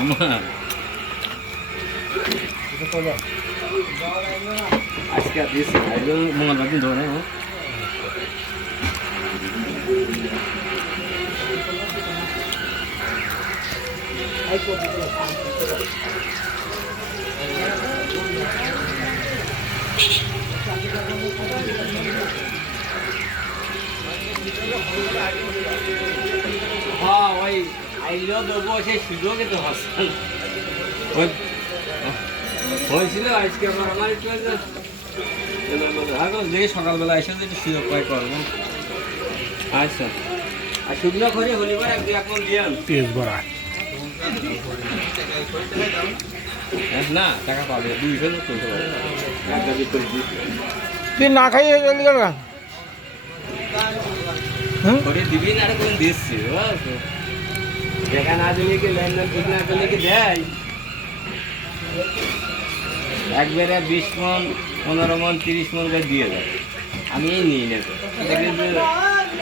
আমার আজকে দিয়েছি মঙ্গলবার দিন ধরে হ্যাঁ ওই আইলেও দেবো সেই সুযোগ তো হাসপাতাল ওই হয়েছিল আজকে আমার একটু দেখি সকালবেলা এসে যদি সুযোগ পাই করবো আচ্ছা আর শুকনো করে হলিবার এক মন দিয়ে তেজ ভরা না টাকা পাবে 200 লোক করতে পারবে তুই না খাইয়ে জলদি গেল করে দিবি না আর কোন দিচ্ছি দেখা না দিলে কি লেনদেন ঠিক না করলে কি দেয় একবারে 20 মন 15 মন 30 মন করে দিয়ে দেয় আমি এই নিই না তো